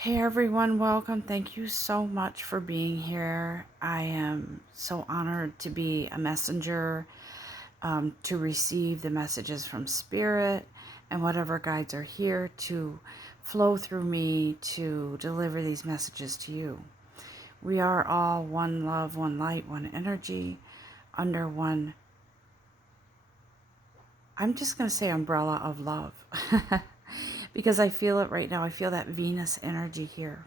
Hey everyone, welcome. Thank you so much for being here. I am so honored to be a messenger, to receive the messages from Spirit and whatever guides are here to flow through me to deliver these messages to you. We are all one love, one light, one energy, under one, I'm just going to say umbrella of love. Because I feel it right now. I feel that Venus energy here.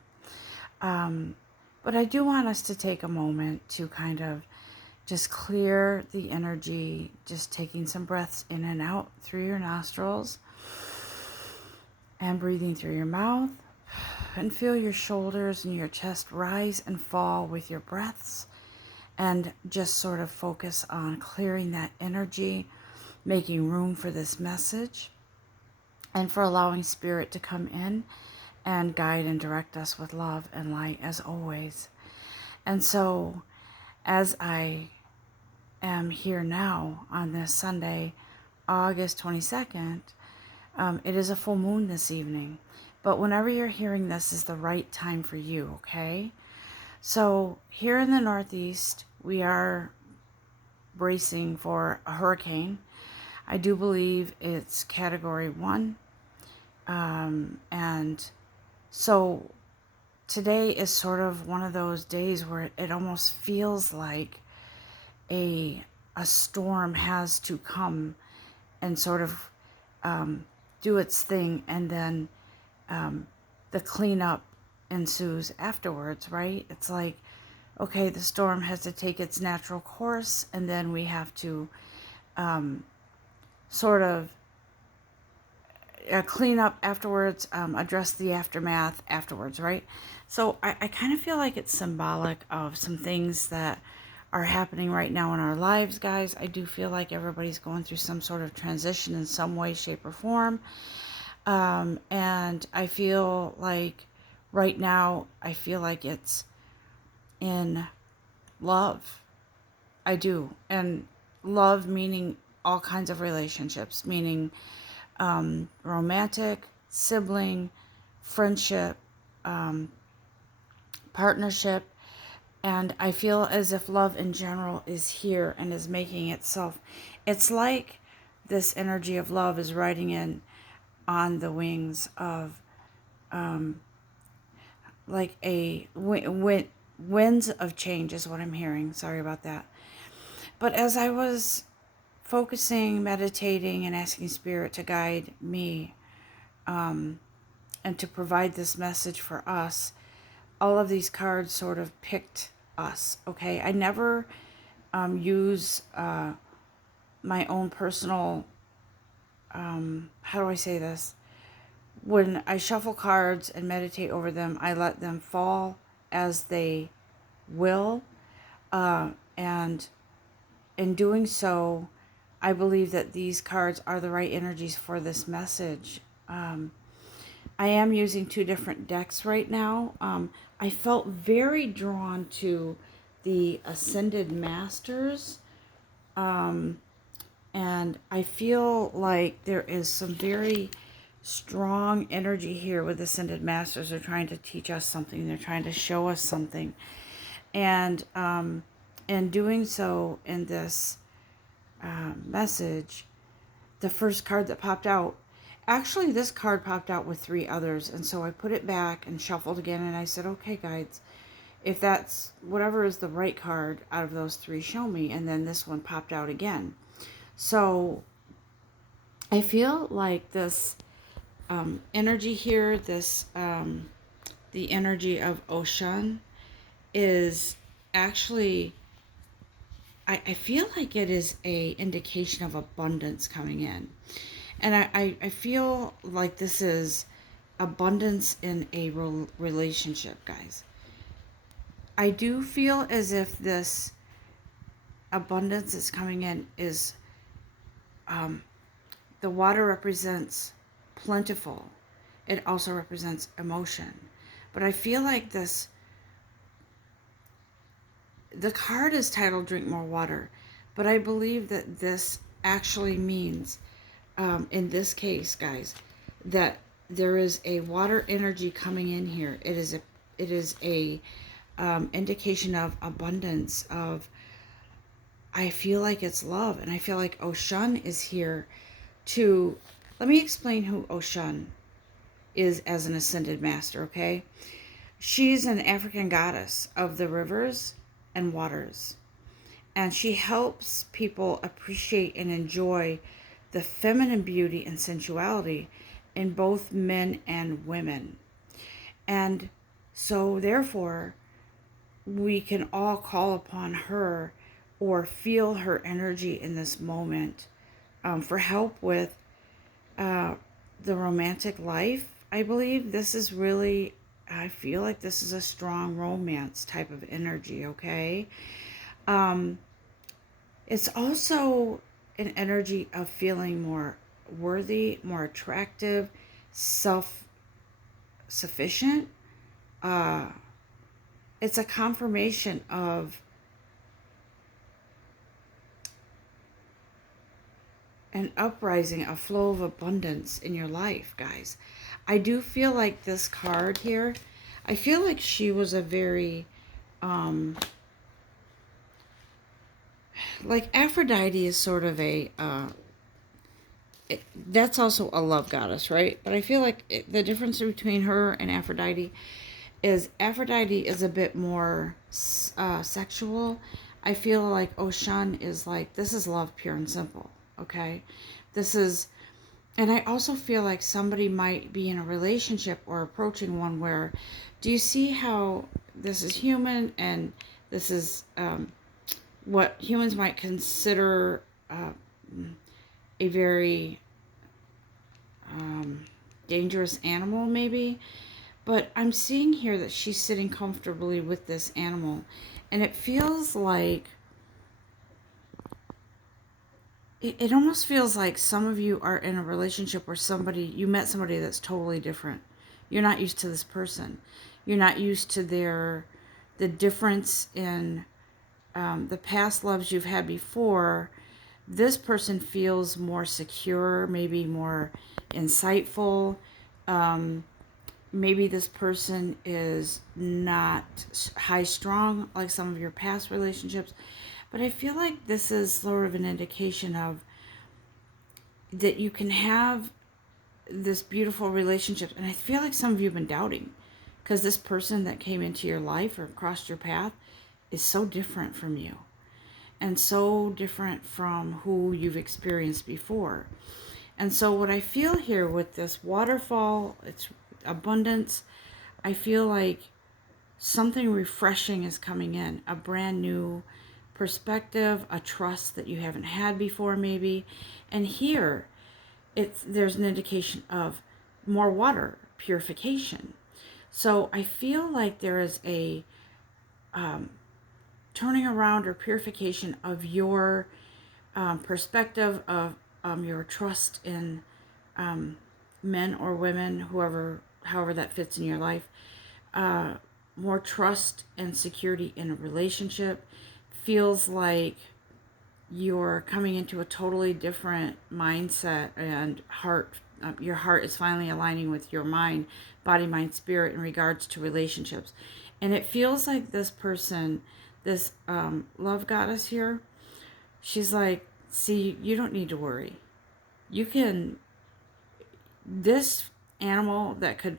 But I do want us to take a moment to kind of just clear the energy, just taking some breaths in and out through your nostrils and breathing through your mouth. And feel your shoulders and your chest rise and fall with your breaths. And just sort of focus on clearing that energy, making room for this message, and for allowing Spirit to come in and guide and direct us with love and light as always. And so, as I am here now on this Sunday, August 22nd, it is a full moon this evening. But whenever you're hearing this is the right time for you, okay? So here in the Northeast, we are bracing for a hurricane. I do believe it's Category 1. And so today is sort of one of those days where it almost feels like a storm has to come and sort of do its thing, and then the cleanup ensues afterwards, right? It's like, okay, the storm has to take its natural course, and then we have to sort of clean up afterwards, address the aftermath afterwards, right? So I kind of feel like it's symbolic of some things that are happening right now in our lives, guys. I do feel like everybody's going through some sort of transition in some way, shape, or form. And I feel like right now, I feel like it's in love. I do. And love meaning all kinds of relationships, meaning romantic, sibling, friendship, partnership. And I feel as if love in general is here and is making itself. It's like this energy of love is riding in on the wings of like a winds of change is what I'm hearing. Sorry about that. But as I was focusing, meditating, and asking Spirit to guide me and to provide this message for us, all of these cards sort of picked us, okay? I never use my own personal, how do I say this? When I shuffle cards and meditate over them, I let them fall as they will. And in doing so, I believe that these cards are the right energies for this message. I am using two different decks right now. I felt very drawn to the Ascended Masters. And I feel like there is some very strong energy here with Ascended Masters. They're trying to teach us something. They're trying to show us something. And in doing so in this message, the first card that popped out, actually this card popped out with three others, and so I put it back and shuffled again, and I said, okay guides, if that's whatever is the right card out of those three, show me. And then this one popped out again. So I feel like this energy here, this the energy of ocean is actually, I feel like it is a indication of abundance coming in. And I feel like this is abundance in a relationship, guys. I do feel as if this abundance that's coming in is, the water represents plentiful. It also represents emotion. But I feel like this, the card is titled Drink More Water, but I believe that this actually means, in this case, guys, that there is a water energy coming in here. It is a indication of abundance, of, I feel like it's love, and I feel like Oshun is here to, let me explain who Oshun is as an ascended master, okay? She's an African goddess of the rivers and waters, and she helps people appreciate and enjoy the feminine beauty and sensuality in both men and women. And so, therefore, we can all call upon her or feel her energy in this moment, for help with uh, the romantic life. I believe this is really, I feel like this is a strong romance type of energy, okay? Um, it's also an energy of feeling more worthy, more attractive, self sufficient. Uh, it's a confirmation of an uprising, a flow of abundance in your life, guys. I do feel like this card here, I feel like she was a very, like Aphrodite is sort of a, that's also a love goddess, right? But I feel like the difference between her and Aphrodite is a bit more sexual. I feel like Oshun is like, this is love pure and simple, okay? This is, and I also feel like somebody might be in a relationship or approaching one where, do you see how this is human and this is what humans might consider a very dangerous animal, maybe? But I'm seeing here that she's sitting comfortably with this animal. And it feels like, it almost feels like some of you are in a relationship where you met somebody that's totally different. You're not used to this person. You're not used to the difference in the past loves you've had before. This person feels more secure, maybe more insightful. Maybe this person is not high strung like some of your past relationships, but I feel like this is sort of an indication of that you can have this beautiful relationship. And I feel like some of you have been doubting because this person that came into your life or crossed your path is so different from you and so different from who you've experienced before. And so what I feel here with this waterfall, it's abundance. I feel like something refreshing is coming in, a brand new perspective, a trust that you haven't had before maybe. And here there's an indication of more water purification. So I feel like there is a turning around or purification of your perspective of your trust in men or women, however that fits in your life. More trust and security in a relationship. Feels like you're coming into a totally different mindset and heart. Your heart is finally aligning with your mind, body, mind, spirit in regards to relationships. And it feels like this person, this love goddess here, she's like, see, you don't need to worry. You can, this animal that could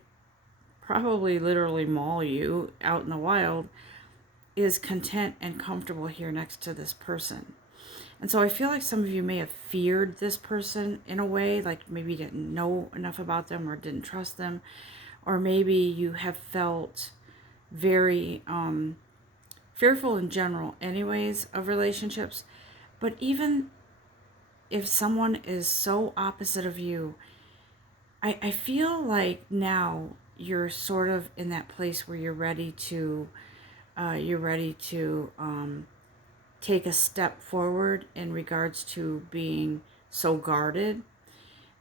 probably literally maul you out in the wild is content and comfortable here next to this person. And so I feel like some of you may have feared this person in a way, like maybe you didn't know enough about them or didn't trust them, or maybe you have felt very fearful in general anyways of relationships. But even if someone is so opposite of you, I feel like now you're sort of in that place where you're ready to take a step forward in regards to being so guarded.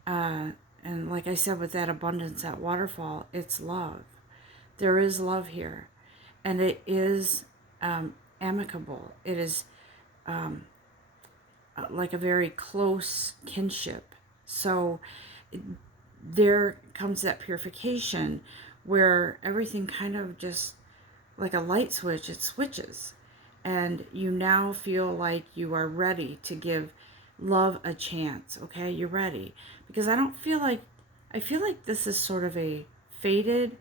And like I said, with that abundance, that waterfall, it's love. There is love here, and it is amicable. It is like a very close kinship. So there comes that purification where everything kind of just like a light switch, it switches. And you now feel like you are ready to give love a chance, okay? You're ready. Because I feel like this is sort of a faded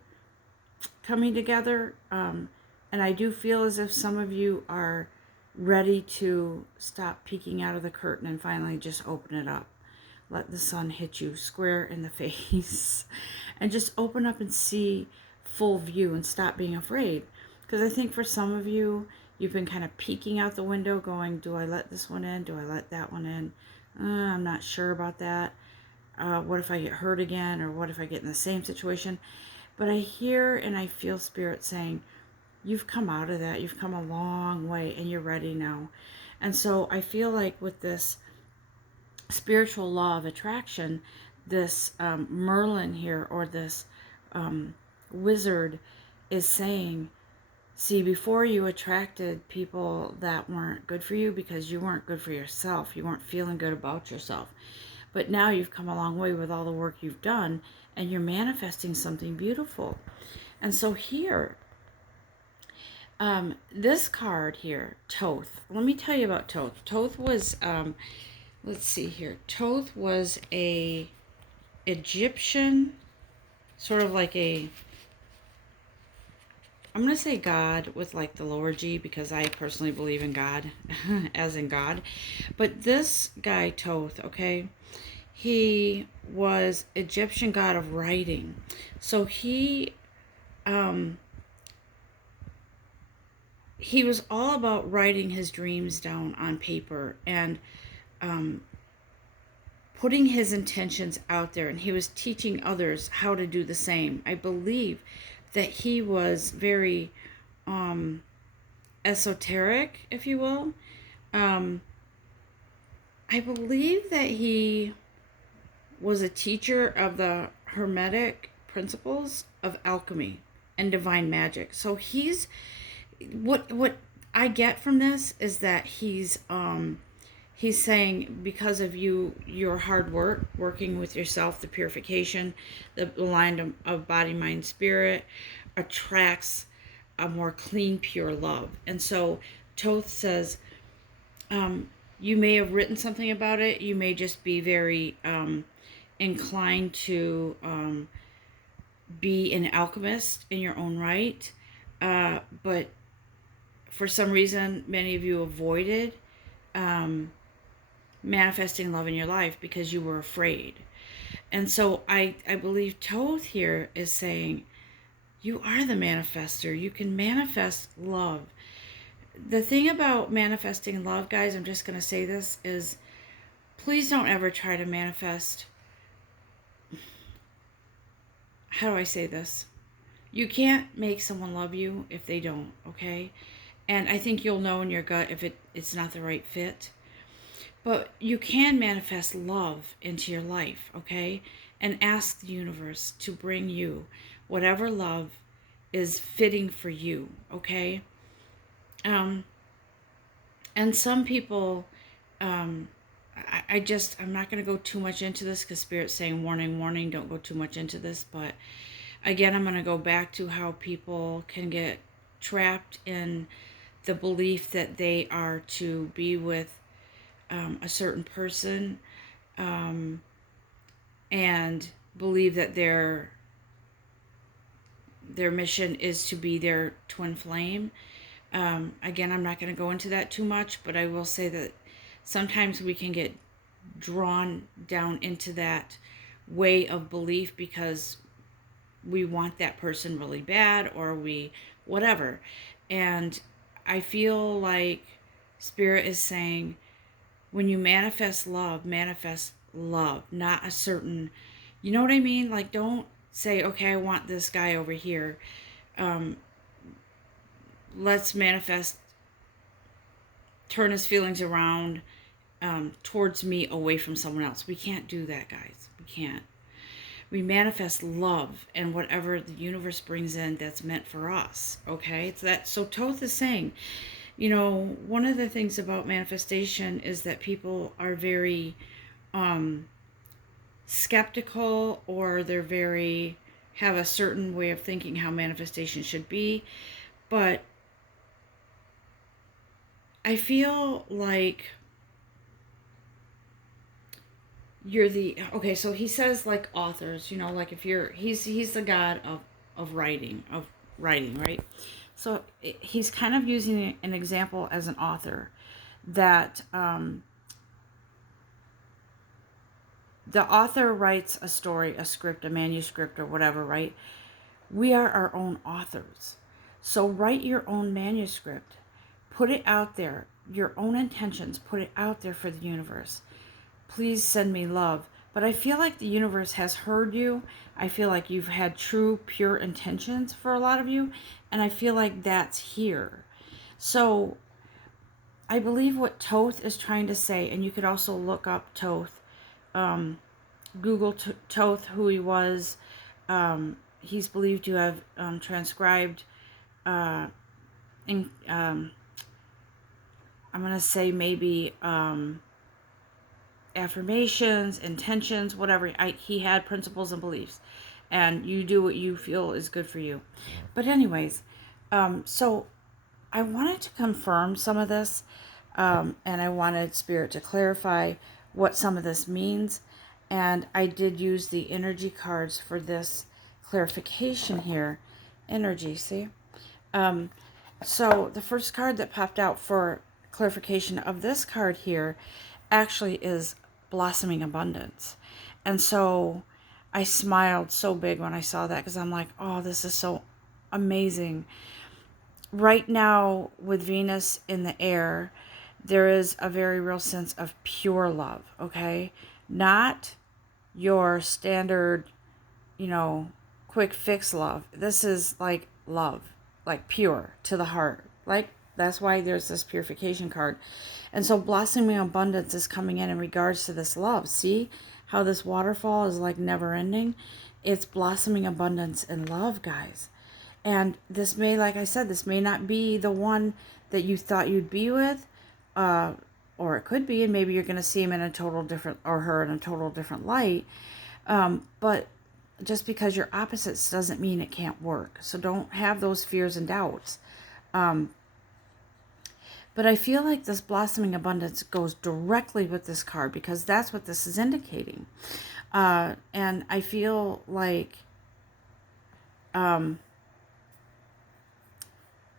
coming together. And I do feel as if some of you are ready to stop peeking out of the curtain and finally just open it up. Let the sun hit you square in the face and just open up and see full view and stop being afraid. Because I think for some of you, you've been kind of peeking out the window going, do I let this one in? Do I let that one in? I'm not sure about that. What if I get hurt again? Or what if I get in the same situation? But I hear and I feel Spirit saying, you've come out of that. You've come a long way and you're ready now. And so I feel like with this spiritual law of attraction, this Merlin here, or this wizard, is saying, see, before you attracted people that weren't good for you because you weren't good for yourself. You weren't feeling good about yourself. But now you've come a long way with all the work you've done and you're manifesting something beautiful. And so here, this card here, Toth. Let me tell you about Toth. Toth was, let's see here. Toth was a Egyptian, sort of like a, I'm going to say God with like the lower G because I personally believe in God, as in God. But this guy, Toth, okay, he was Egyptian god of writing. So he was all about writing his dreams down on paper and putting his intentions out there. And he was teaching others how to do the same. I believe that he was very esoteric, if you will. I believe that he was a teacher of the Hermetic principles of alchemy and divine magic. So he's what I get from this is that he's saying because of your hard work, working with yourself, the purification, the alignment of body, mind, spirit attracts a more clean, pure love. And so Toth says, you may have written something about it. You may just be very inclined to be an alchemist in your own right. But for some reason, many of you avoided manifesting love in your life because you were afraid. And so I believe Toth here is saying, you are the manifester. You can manifest love. The thing about manifesting love, guys, I'm just going to say this, is please don't ever try to manifest. How do I say this? You can't make someone love you if they don't, okay? And I think you'll know in your gut if it's not the right fit. But you can manifest love into your life, okay? And ask the universe to bring you whatever love is fitting for you, okay? And some people, I'm not going to go too much into this because Spirit's saying warning, warning, don't go too much into this. But again, I'm going to go back to how people can get trapped in the belief that they are to be with a certain person and believe that their mission is to be their twin flame. Again, I'm not going to go into that too much, but I will say that sometimes we can get drawn down into that way of belief because we want that person really bad or we whatever. And I feel like Spirit is saying, when you manifest love, not a certain, you know what I mean? Like, don't say, okay, I want this guy over here. Let's manifest, turn his feelings around towards me away from someone else. We can't do that, guys. We can't. We manifest love and whatever the universe brings in that's meant for us, okay? So Toth is saying, one of the things about manifestation is that people are very skeptical, or they're very, have a certain way of thinking how manifestation should be. But I feel like you're the, okay, so he says like authors, like if you're, he's the god of writing, right? So he's kind of using an example as an author, that the author writes a story, a script, a manuscript, or whatever, right? We are our own authors. So write your own manuscript, put it out there, your own intentions, put it out there for the universe. Please send me love. But I feel like the universe has heard you. I feel like you've had true, pure intentions for a lot of you. And I feel like that's here. So I believe what Toth is trying to say, and you could also look up Toth, Google Toth, who he was. He's believed to have transcribed, in, I'm going to say maybe affirmations, intentions, whatever. He had principles and beliefs, and you do what you feel is good for you. But anyways, so I wanted to confirm some of this, and I wanted Spirit to clarify what some of this means, and I did use the energy cards for this clarification here. Energy, see? So the first card that popped out for clarification of this card here actually is blossoming abundance. And so I smiled so big when I saw that, because I'm like, oh, this is so amazing. Right now, with Venus in the air, there is a very real sense of pure love, okay? Not your standard, quick fix love. This is like love, like pure to the heart. Like, that's why there's this purification card. And so blossoming abundance is coming in regards to this love. See how this waterfall is like never ending? It's blossoming abundance in love, guys. And this may, like I said, this may not be the one that you thought you'd be with, or it could be, and maybe you're going to see him in a total different, or her in a total different light. But just because you're opposites doesn't mean it can't work. So don't have those fears and doubts. But I feel like this blossoming abundance goes directly with this card, because that's what this is indicating. And I feel like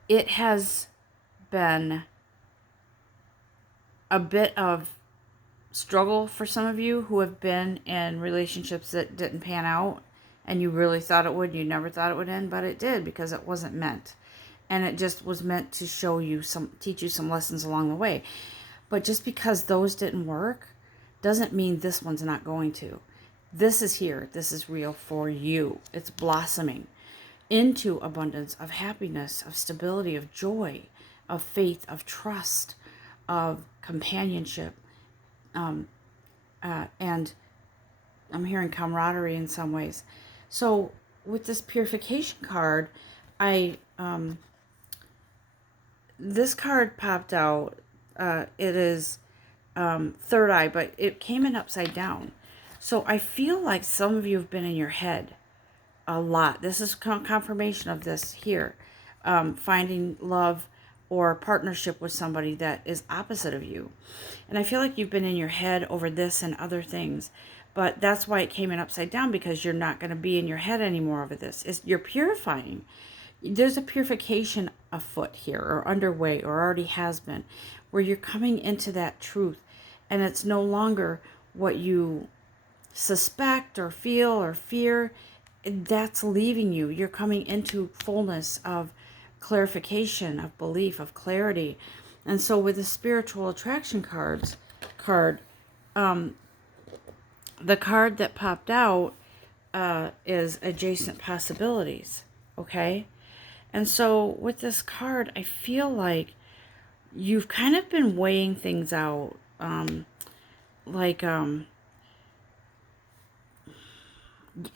it has been a bit of struggle for some of you who have been in relationships that didn't pan out, and you really thought it would. You never thought it would end, but it did, because it wasn't meant. And it just was meant to show you teach you some lessons along the way. But just because those didn't work doesn't mean this one's not going to. This is here. This is real for you. It's blossoming into abundance of happiness, of stability, of joy, of faith, of trust, of companionship. And I'm hearing camaraderie in some ways. So with this purification card, this card popped out. It is third eye, but it came in upside down. So I feel like some of you have been in your head a lot. This is confirmation of this here. Finding love or partnership with somebody that is opposite of you. And I feel like you've been in your head over this and other things. But that's why it came in upside down, because you're not going to be in your head anymore over this. You're purifying. There's a purification afoot here, or underway, or already has been, where you're coming into that truth. And it's no longer what you suspect or feel or fear. That's leaving you. You're coming into fullness of clarification, of belief, of clarity. And so with the spiritual attraction card, the card that popped out is adjacent possibilities. Okay? And so with this card, I feel like you've kind of been weighing things out.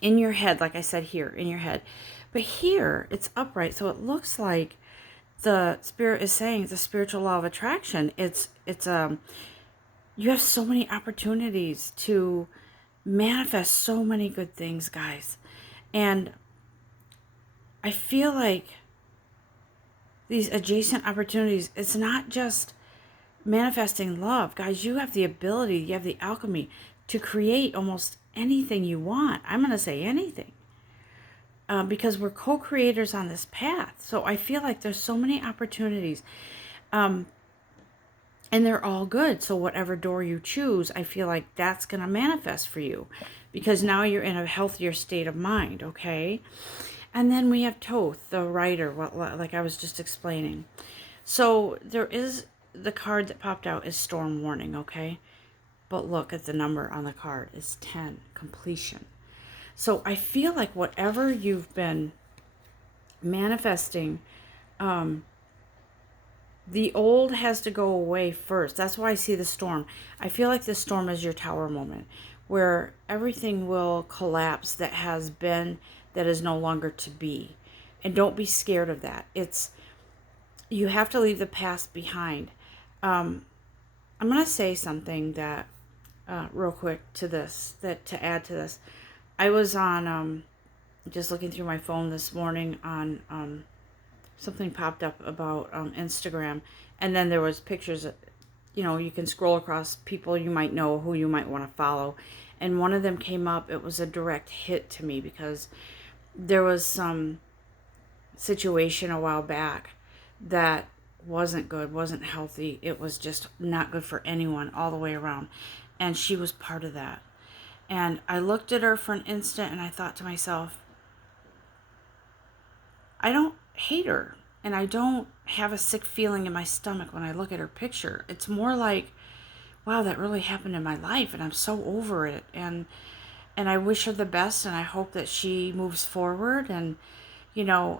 In your head, like I said here, in your head. But here, it's upright, so it looks like the Spirit is saying, the spiritual law of attraction, you have so many opportunities to manifest so many good things, guys. And I feel like these adjacent opportunities, it's not just manifesting love. Guys, you have the ability, you have the alchemy to create almost anything you want. I'm going to say anything. Because we're co-creators on this path. So I feel like there's so many opportunities. And they're all good. So whatever door you choose, I feel like that's going to manifest for you. Because now you're in a healthier state of mind, okay? And then we have Toth, the writer, like I was just explaining. So there is, the card that popped out is Storm Warning, okay? But look at the number on the card. It's 10, completion. So I feel like whatever you've been manifesting, the old has to go away first. That's why I see the storm. I feel like the storm is your tower moment, where everything will collapse that has been, that is no longer to be. And don't be scared of that. You have to leave the past behind. I'm going to say something that, real quick to this, that to add to this. I was on, just looking through my phone this morning on, something popped up about Instagram, and then there was pictures, you can scroll across people you might know, who you might want to follow, and one of them came up. It was a direct hit to me because there was some situation a while back that wasn't good, wasn't healthy. It was just not good for anyone all the way around, and she was part of that. And I looked at her for an instant and I thought to myself, I don't hate her, and I don't have a sick feeling in my stomach when I look at her picture. It's more like, wow, that really happened in my life and I'm so over it. And I wish her the best, and I hope that she moves forward and,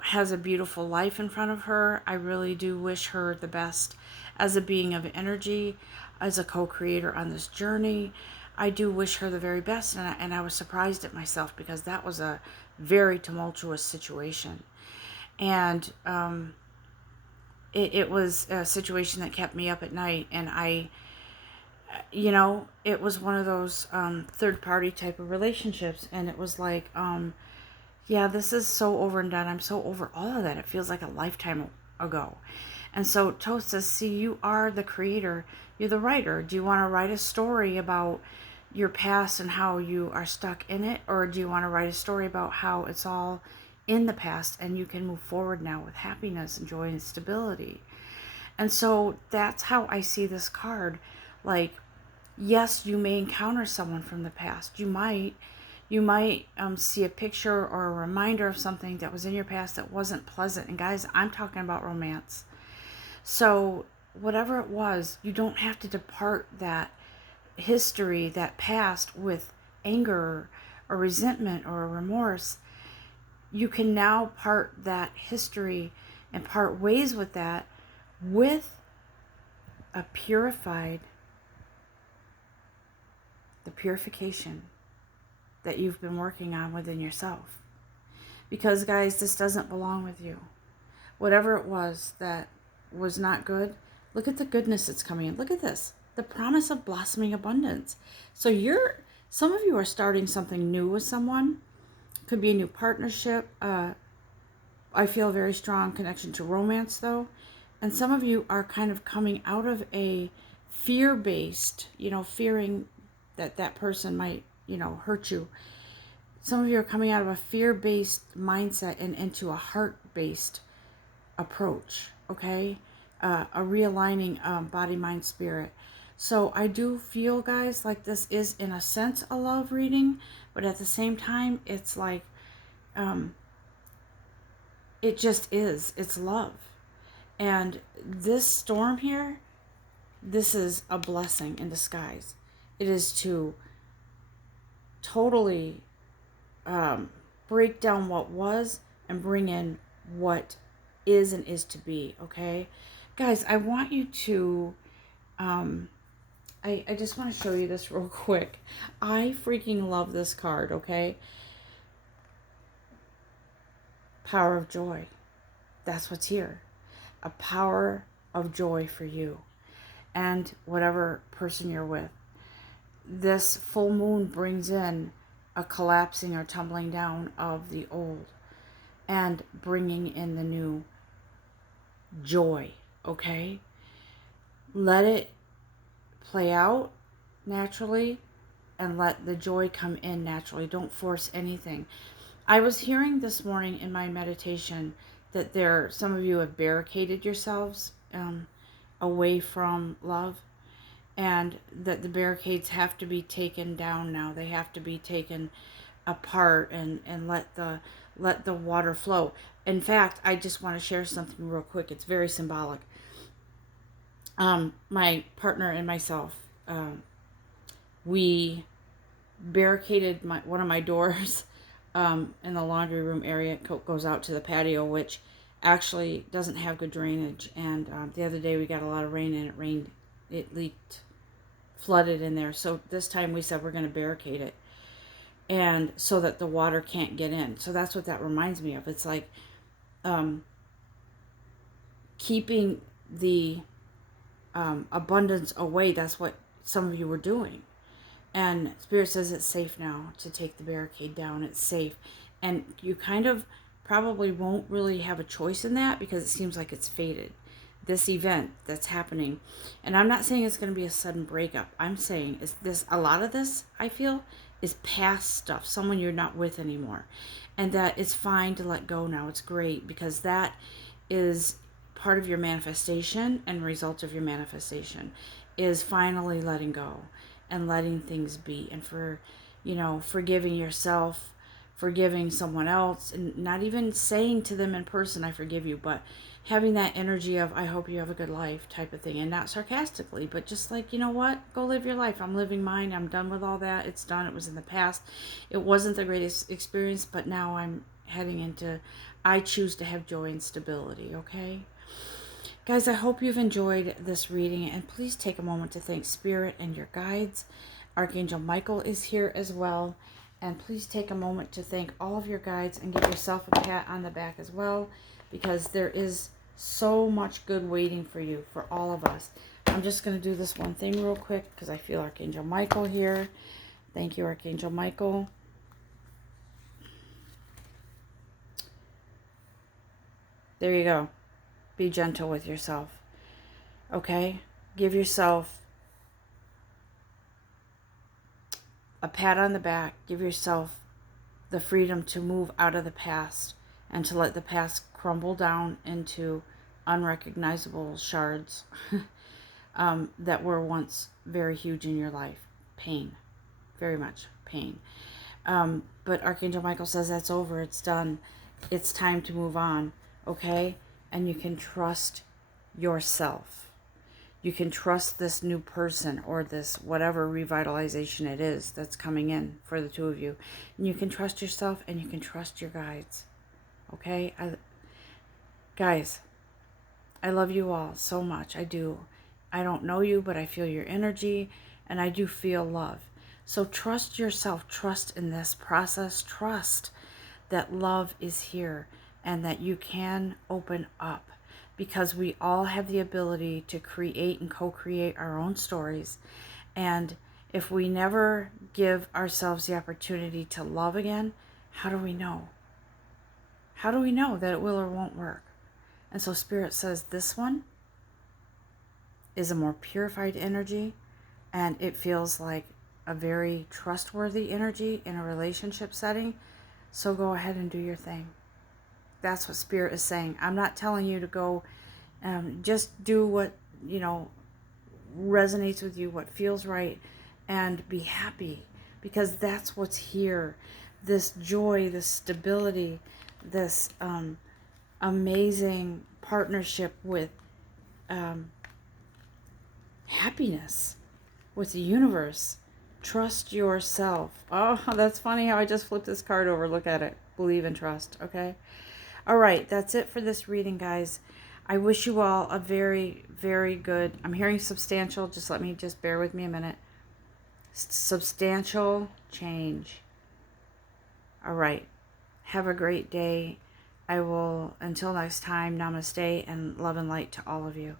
has a beautiful life in front of her. I really do wish her the best as a being of energy, as a co-creator on this journey. I do wish her the very best, and I was surprised at myself because that was a very tumultuous situation. And it was a situation that kept me up at night, and it was one of those third party type of relationships, and it was like, yeah, this is so over and done. I'm so over all of that. It feels like a lifetime ago. And so Toth says, see, you are the creator, you're the writer. Do you want to write a story about your past and how you are stuck in it, or do you want to write a story about how it's all in the past and you can move forward now with happiness and joy and stability? And so that's how I see this card. Like, yes, you may encounter someone from the past. You might see a picture or a reminder of something that was in your past that wasn't pleasant. And guys, I'm talking about romance. So whatever it was, you don't have to depart that history, that past, with anger or resentment or remorse. You can now part that history and part ways with that with a the purification that you've been working on within yourself. Because guys, this doesn't belong with you. Whatever it was that was not good, look at the goodness that's coming in. Look at this. The promise of blossoming abundance. So some of you are starting something new with someone. Could be a new partnership. I feel a very strong connection to romance though. And some of you are kind of coming out of a fear-based, fearing that that person might, hurt you. Some of you are coming out of a fear-based mindset and into a heart-based approach, okay? A realigning body, mind, spirit. So I do feel, guys, like this is, in a sense, a love reading, but at the same time, it's like, it just is. It's love. And this storm here, this is a blessing in disguise. It is to totally break down what was and bring in what is and is to be, okay? Guys, I want you to, I just want to show you this real quick. I freaking love this card, okay? Power of joy. That's what's here. A power of joy for you and whatever person you're with. this full moon brings in a collapsing or tumbling down of the old and bringing in the new joy, okay? Let it play out naturally and let the joy come in naturally. Don't force anything. I was hearing this morning in my meditation that some of you have barricaded yourselves away from love, and that the barricades have to be taken down now. They have to be taken apart and let the water flow. In fact, I just want to share something real quick. It's very symbolic. My partner and myself, we barricaded one of my doors in the laundry room area. It goes out to the patio, which actually doesn't have good drainage. And the other day we got a lot of rain, and it leaked, flooded in there. So this time we said we're going to barricade it, and so that the water can't get in. So that's what that reminds me of. It's like keeping the abundance away. That's what some of you were doing. And Spirit says it's safe now to take the barricade down. It's safe. And you kind of probably won't really have a choice in that, because it seems like it's fated. This event that's happening. And I'm not saying it's going to be a sudden breakup. I'm saying a lot of this, I feel, is past stuff. Someone you're not with anymore. And that it's fine to let go now. It's great, because that is part of your manifestation, and result of your manifestation is finally letting go and letting things be, and forgiving yourself, forgiving someone else, and not even saying to them in person, I forgive you, but having that energy of, I hope you have a good life type of thing, and not sarcastically, but just like, you know what, go live your life. I'm living mine. I'm done with all that. It's done. It was in the past. It wasn't the greatest experience, but now I'm heading into, I choose to have joy and stability, okay? Guys, I hope you've enjoyed this reading, and please take a moment to thank Spirit and your guides. Archangel Michael is here as well, and please take a moment to thank all of your guides and give yourself a pat on the back as well, because there is so much good waiting for you, for all of us. I'm just going to do this one thing real quick, because I feel Archangel Michael here. Thank you, Archangel Michael. There you go. Be gentle with yourself, okay? Give yourself a pat on the back. Give yourself the freedom to move out of the past and to let the past crumble down into unrecognizable shards that were once very huge in your life. Pain, very much pain. But Archangel Michael says that's over. It's done. It's time to move on, okay? And you can trust yourself. You can trust this new person, or this whatever revitalization it is that's coming in for the two of you. And you can trust yourself, and you can trust your guides. Okay? Guys, I love you all so much. I do. I don't know you, but I feel your energy, and I do feel love. So trust yourself. Trust in this process. Trust that love is here, and that you can open up, because we all have the ability to create and co-create our own stories. And if we never give ourselves the opportunity to love again, how do we know? How do we know that it will or won't work? And so Spirit says this one is a more purified energy, and it feels like a very trustworthy energy in a relationship setting. So go ahead and do your thing. That's what Spirit is saying. I'm not telling you to go, just do what, resonates with you, what feels right, and be happy, because that's what's here. This joy, this stability, this amazing partnership with happiness, with the universe. Trust yourself. Oh, that's funny how I just flipped this card over. Look at it. Believe and trust, okay? All right, that's it for this reading, guys. I wish you all a very, very good, I'm hearing substantial, just bear with me a minute. Substantial change. All right, have a great day. I will, until next time, namaste and love and light to all of you.